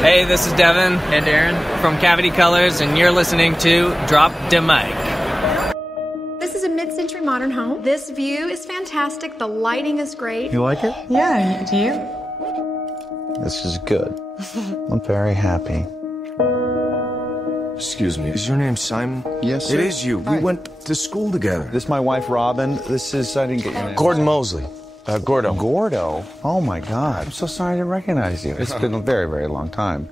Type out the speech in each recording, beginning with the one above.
Hey, this is Devin and Aaron from Cavity Colors, and you're listening to Drop the Mic. This is a mid-century modern home. This view is fantastic. The lighting is great. You like it? Yeah, do you? This is good. I'm very happy. Excuse me, is your name Simon? Yes, sir. It is you. We went to school together. This is my wife, Robin. This is, I didn't get your name. Gordon Mosley. Gordo. Gordo? Oh, my God. I'm so sorry I didn't recognize you. It's been a very, very long time.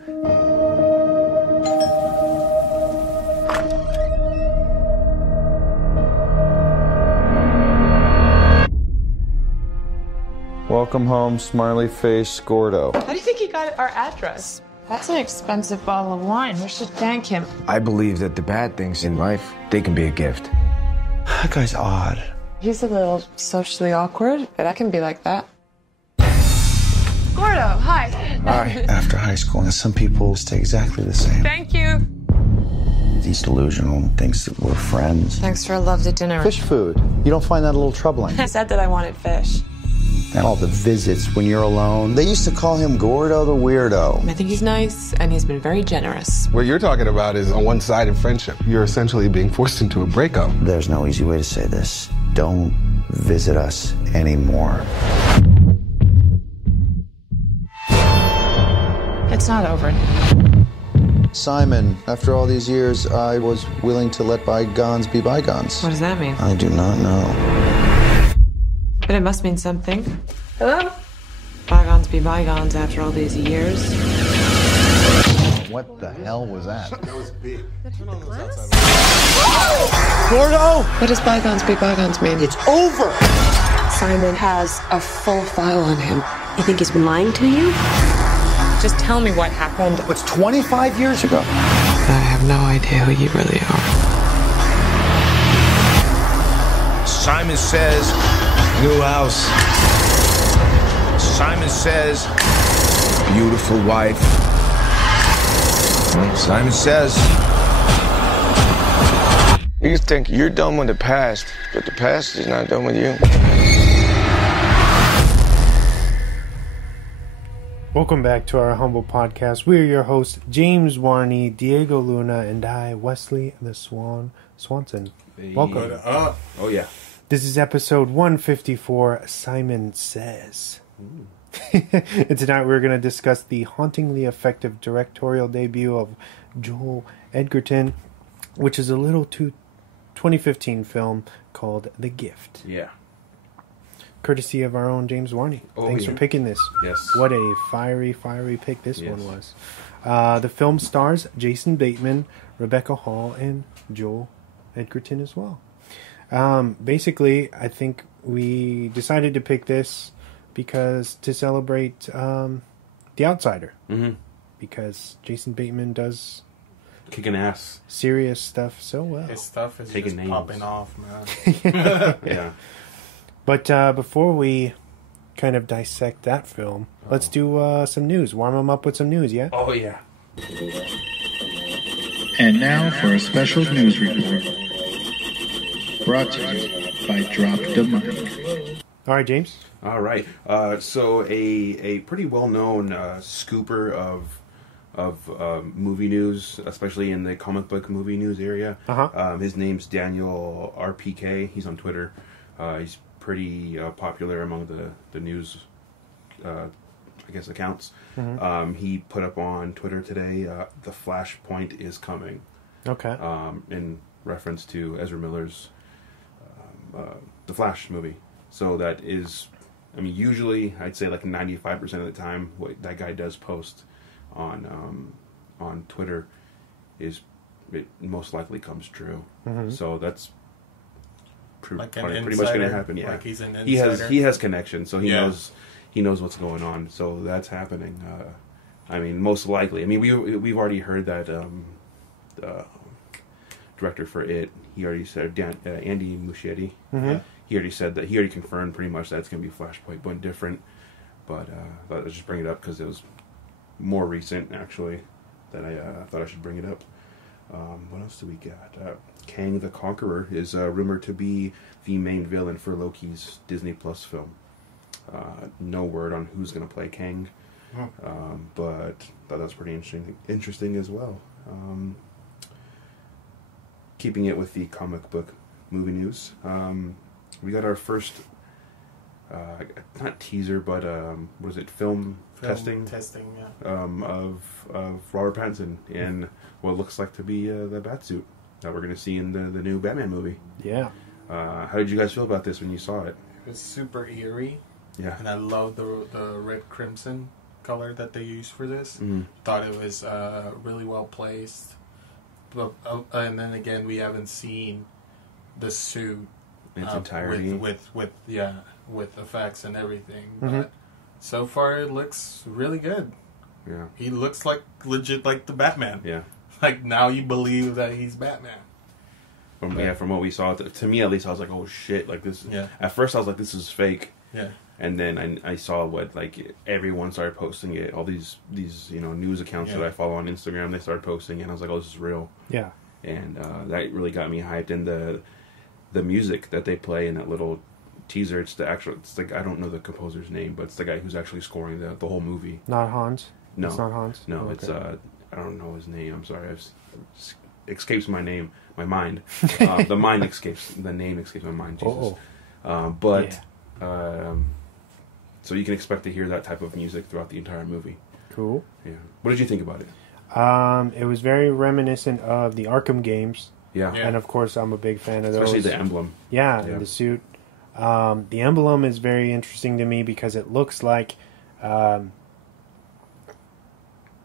Welcome home, smiley face, Gordo. How do you think he got our address? That's an expensive bottle of wine. We should thank him. I believe that the bad things in life, they can be a gift. That guy's odd. He's a little socially awkward, but I can be like that. Gordo, hi. Hi. After high school, some people stay exactly the same. Thank you. He's delusional, thinks that we're friends. Thanks for a lovely dinner. Fish food. You don't find that a little troubling? I said that I wanted fish. And all the visits when you're alone. They used to call him Gordo the Weirdo. I think he's nice, and he's been very generous. What you're talking about is a one-sided friendship. You're essentially being forced into a breakup. There's no easy way to say this. Don't visit us anymore. It's not over. Simon, after all these years, I was willing to let bygones be bygones. What does that mean? I do not know. But it must mean something. Hello? Bygones be bygones after all these years. What the hell was that? That was big. Gordo! What does bygones be bygones mean? It's over! Simon has a full file on him. You think he's been lying to you? Just tell me what happened. It's 25 years ago. I have no idea who you really are. Simon says, new house. Simon says, beautiful wife. Simon says, you think you're done with the past, but the past is not done with you. Welcome back to our humble podcast. We are your hosts, James Warney, Diego Luna, and I, Wesley the Swanson. Welcome. Oh, yeah. This is episode 154, Simon Says. And tonight we're going to discuss the hauntingly effective directorial debut of Joel Edgerton, which is a little 2015 film called The Gift. Yeah. Courtesy of our own James Warney. Thanks for picking this. Yes. What a fiery pick this one was. The film stars Jason Bateman, Rebecca Hall, and Joel Edgerton as well. Basically, I think we decided to pick this because to celebrate The Outsider. Mm-hmm. Because Jason Bateman does kicking ass, serious stuff so well. His stuff is taking just names. popping off, man. Yeah. But before we kind of dissect that film, let's do some news. Warm them up with some news, yeah? Oh, yeah. And now for a special news report. Brought to you by Drop the Mic. All right, James. All right. So a pretty well-known scooper of movie news, especially in the comic book movie news area. Uh-huh. His name's Daniel RPK. He's on Twitter. He's pretty popular among the news, I guess, accounts. Mm-hmm. He put up on Twitter today, the Flashpoint is coming. Okay. In reference to Ezra Miller's The Flash movie. So that is, I mean, usually I'd say like 95% of the time what that guy does post on Twitter is it most likely comes true. Mm-hmm. So that's pretty much going to happen. Yeah, like he's an insider. He has connections, so he knows what's going on. So that's happening. I mean, most likely. I mean, we've already heard that director for it. He already said Andy Muschietti. Mm-hmm. He already said that. He already confirmed pretty much that it's going to be Flashpoint, but different. But I thought I'd just bring it up because it was more recent, actually, that I thought I should bring it up. What else do we got? Kang the Conqueror is rumored to be the main villain for Loki's Disney Plus film. No word on who's going to play Kang. But thought that was pretty interesting as well. Keeping it with the comic book movie news, we got our first, not teaser, but was it film testing? Of Robert Pattinson in what looks like to be the Batsuit that we're going to see in the new Batman movie. Yeah. How did you guys feel about this when you saw it? It was super eerie. Yeah. And I love the red crimson color that they used for this. Thought it was really well placed. But, and then again, we haven't seen the suit in its entirety with effects and everything. But so far, it looks really good. Yeah, he looks like legit like the Batman. Yeah, like now you believe that he's Batman. From what we saw, to me at least, I was like, oh shit, like this. Yeah. At first, I was like, this is fake. Yeah. And then I saw what like everyone started posting it. All these news accounts that I follow on Instagram, they started posting it, and I was like, oh, this is real. Yeah. And that really got me hyped. And the music that they play in that little teaser, it's like I don't know the composer's name, but it's the guy who's actually scoring the whole movie. Not Hans. No, it's not Hans. No, okay. It's I don't know his name. I'm sorry, escapes my mind. The mind escapes. The name escapes my mind. Jesus. But. Yeah. So you can expect to hear that type of music throughout the entire movie. Cool. Yeah. What did you think about it? It was very reminiscent of the Arkham games. Yeah. And of course, I'm a big fan of those. Especially the emblem. Yeah, and the suit. The emblem is very interesting to me because it looks like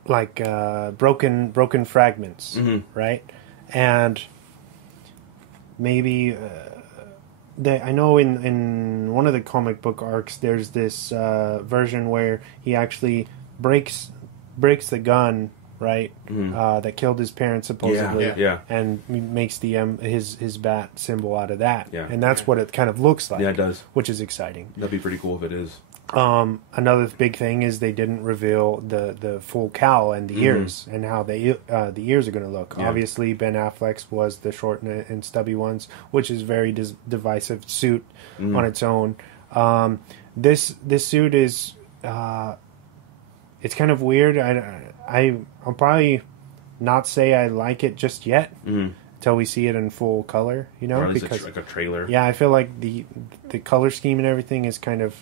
broken fragments, right? And maybe. I know in one of the comic book arcs, there's this version where he actually breaks the gun, right? That killed his parents supposedly, and makes the his bat symbol out of that, and that's what it kind of looks like. Yeah, it does, which is exciting. That'd be pretty cool if it is. Another big thing is they didn't reveal the full cowl and the ears and how the ears are going to look. Yeah. Obviously, Ben Affleck's was the short and stubby ones, which is very divisive suit on its own. This suit is it's kind of weird. I'll probably not say I like it just yet until we see it in full color. Or at least like a trailer. Yeah, I feel like the color scheme and everything is kind of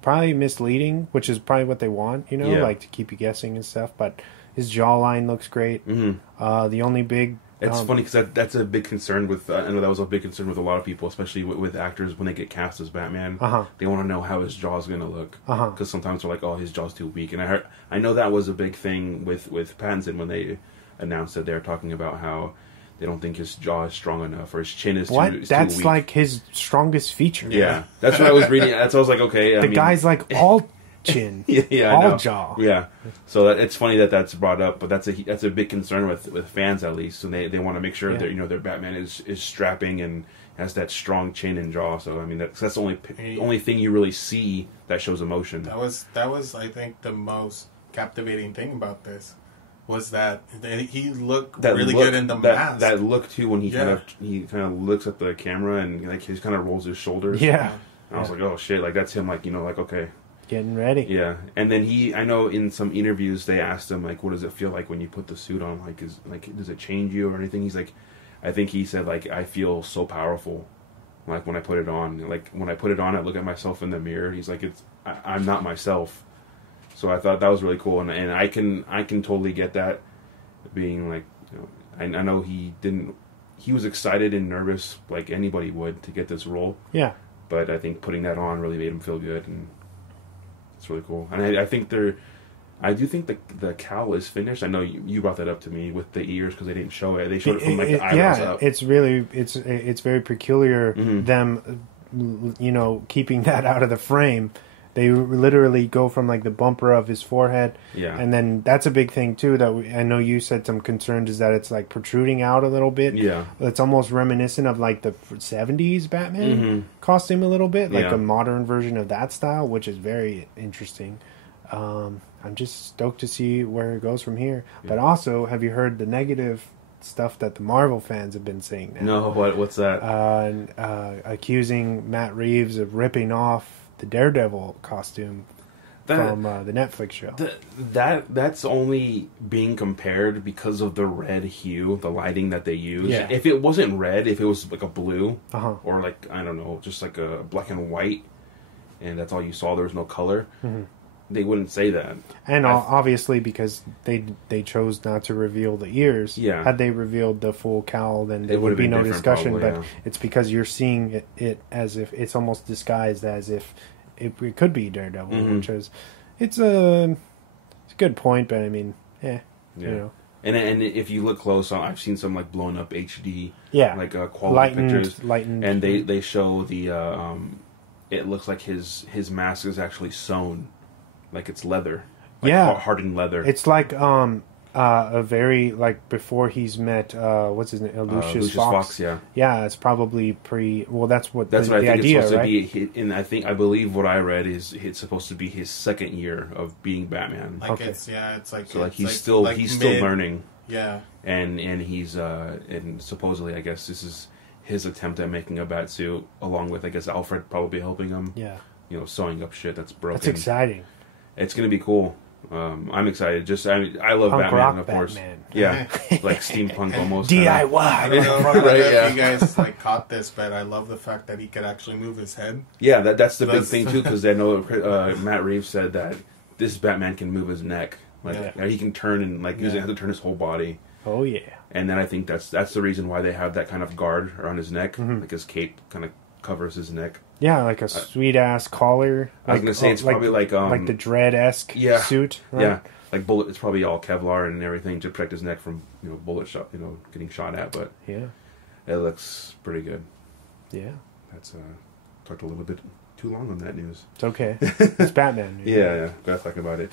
probably misleading, which is probably what they want, like to keep you guessing and stuff. But his jawline looks great. The only big... It's funny because that's a big concern with... I know that was a big concern with a lot of people, especially with actors when they get cast as Batman. They want to know how his jaw's going to look. Because sometimes they're like, oh, his jaw's too weak. And I know that was a big thing with Pattinson when they announced that they're talking about how they don't think his jaw is strong enough or his chin is too weak. That's like his strongest feature. Yeah. That's what I was reading. That's what I was like, okay. The guy's like all chin. All jaw. Yeah. So it's funny that's brought up, but that's a big concern with fans at least. And they want to make sure that their Batman is strapping and has that strong chin and jaw. So I mean that's the only thing you really see that shows emotion. That was I think the most captivating thing about this. Was that he looked really good in the mask. That look too when he kind of looks at the camera and like he kind of rolls his shoulders. Yeah. And I was like, oh shit, like that's him, like like okay, getting ready. Yeah. And then I know in some interviews they asked him like, what does it feel like when you put the suit on? Like does it change you or anything? He's like, I think he said like I feel so powerful, like when I put it on. Like when I put it on, I look at myself in the mirror. He's like, I'm not myself. So I thought that was really cool, and I can totally get that, being like, I know he was excited and nervous like anybody would to get this role. Yeah. But I think putting that on really made him feel good, and it's really cool. And I think I do think the cowl is finished. I know you brought that up to me with the ears because they didn't show it. They showed it from like the eyebrows up. It's really it's very peculiar them, keeping that out of the frame. They literally go from like the bumper of his forehead, and then that's a big thing too. That I know you said some concerns is that it's like protruding out a little bit. Yeah, it's almost reminiscent of like the '70s Batman costume a little bit, like a modern version of that style, which is very interesting. I'm just stoked to see where it goes from here. Yeah. But also, have you heard the negative stuff that the Marvel fans have been saying now? No, what's that? Accusing Matt Reeves of ripping off the Daredevil costume from the Netflix show. That's only being compared because of the red hue, the lighting that they use. Yeah. If it wasn't red, if it was like a blue, Uh-huh. or like, I don't know, just like a black and white, and that's all you saw, there was no color, they wouldn't say that. And obviously because they chose not to reveal the ears. Yeah. Had they revealed the full cowl, then there It would would've be been no different discussion. probably, but yeah. it's because you're seeing it as if it's almost disguised as if it could be Daredevil, which is it's a good point. But I mean, you know. And if you look close, I've seen some like blown up HD, like quality lightened, pictures, and they show the it looks like his mask is actually sewn, like it's leather, like hardened leather. It's like a very like before he's met what's his name, Lucius Fox. Yeah, it's probably that's what I the think idea, it's supposed right? to be. And I believe what I read is it's supposed to be his second year of being Batman. Like it's like so like it's he's like, still like he's mid, still learning. Yeah, and he's and supposedly I guess this is his attempt at making a bat suit, along with I guess Alfred probably helping him. Yeah, you know, sewing up shit that's broken. That's exciting. It's gonna be cool. I'm excited. I love Punk Batman, rock of course. Batman. Yeah, like steampunk almost. DIY. I don't know if you guys like caught this, but I love the fact that he could actually move his head. Yeah, that's the big thing too, because I know Matt Reeves said that this Batman can move his neck, like he can turn and like he doesn't have to turn his whole body. Oh yeah. And then I think that's the reason why they have that kind of guard around his neck, like his cape kind of covers his neck. Yeah, like a sweet ass collar. I was gonna say it's probably like the Dredd-esque suit. Right? Yeah, like bullet. It's probably all Kevlar and everything to protect his neck from bullet shot, getting shot at. But yeah, it looks pretty good. Yeah, that's talked a little bit too long on that news. It's okay. It's Batman. Yeah, gotta talk about it.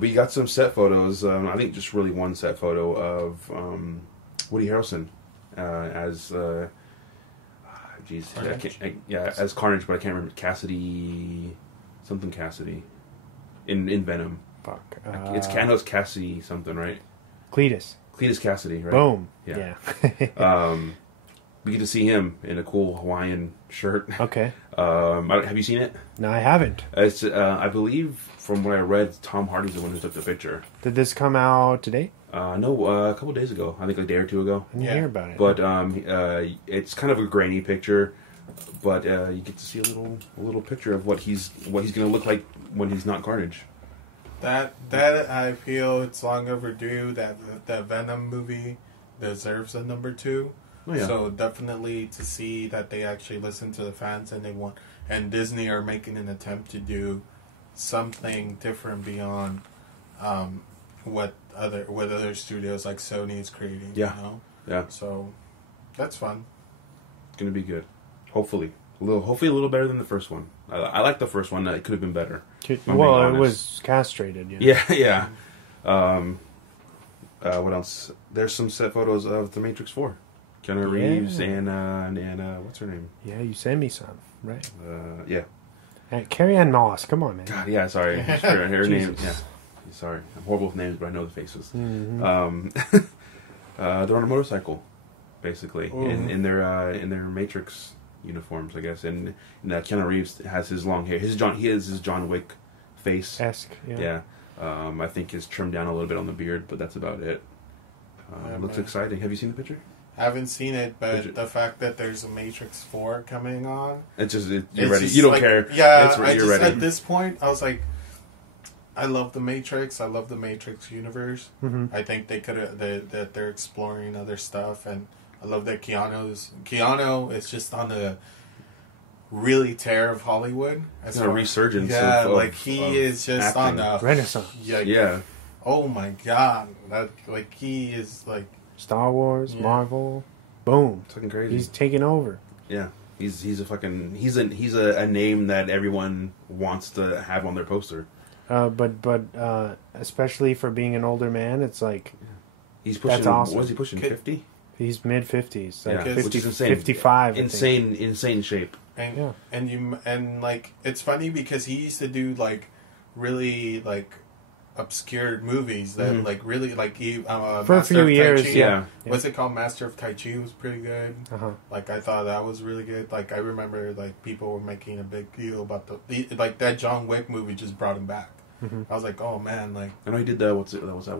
We got some set photos. I think just really one set photo of Woody Harrelson as. As Carnage, but I can't remember Cassidy, something Cassidy, in Venom. Fuck. It's Cassidy something, right? Cletus Cassidy, right? Boom. Yeah. We get to see him in a cool Hawaiian shirt. Okay. Have you seen it? No, I haven't. It's I believe from what I read, Tom Hardy's the one who took the picture. Did this come out today? No, a couple days ago. I think a day or two ago. I didn't hear about it. But it's kind of a grainy picture, but you get to see a little picture of what he's going to look like when he's not Carnage. That I feel it's long overdue. That Venom movie deserves a number 2. Oh, yeah. So definitely to see that they actually listen to the fans and Disney are making an attempt to do something different beyond what other studios like Sony is creating. Yeah. Yeah. So that's fun. It's gonna be good. Hopefully a little better than the first one. I like the first one. It could have been better. Well, it was castrated. Yeah. What else? There's some set photos of The Matrix 4. Keanu Reeves and what's her name? Yeah, you sent me some, right? Yeah. Carrie Ann Moss. Come on, man. God, yeah. Sorry, her name. Yeah. Sorry, I'm horrible with names, but I know the faces. Mm-hmm. They're on a motorcycle, basically, in their Matrix uniforms, I guess. And Keanu Reeves has his long hair. He has his John Wick face. Esque. Yeah. I think he's trimmed down a little bit on the beard, but that's about it. It looks exciting. Have you seen the picture? I haven't seen it, but the fact that there's a Matrix 4 coming on, you're ready. You don't care. Yeah, you're ready. At this point, I was like, I love the Matrix. I love the Matrix universe. Mm-hmm. I think they could that they're exploring other stuff, and I love that Keanu is just on the really tear of Hollywood. It's a resurgence. Yeah, like he is just acting. on a Renaissance. Yeah. Oh my God! He is like Star Wars, Marvel, boom. It's fucking crazy. He's taking over. Yeah. He's a name that everyone wants to have on their poster. But especially for being an older man, it's like he's pushing. That's awesome. What is he pushing? 50? He's mid-50s, like 50, which is insane. 55. Insane shape. And like it's funny because he used to do like really like obscure movies that like really like he for a few years. Yeah. What's it called? Master of Tai Chi was pretty good. Like I thought that was really good. Like I remember like people were making a big deal about the like that John Wick movie just brought him back. I was like, oh man, like I know he did that. What's it? That was that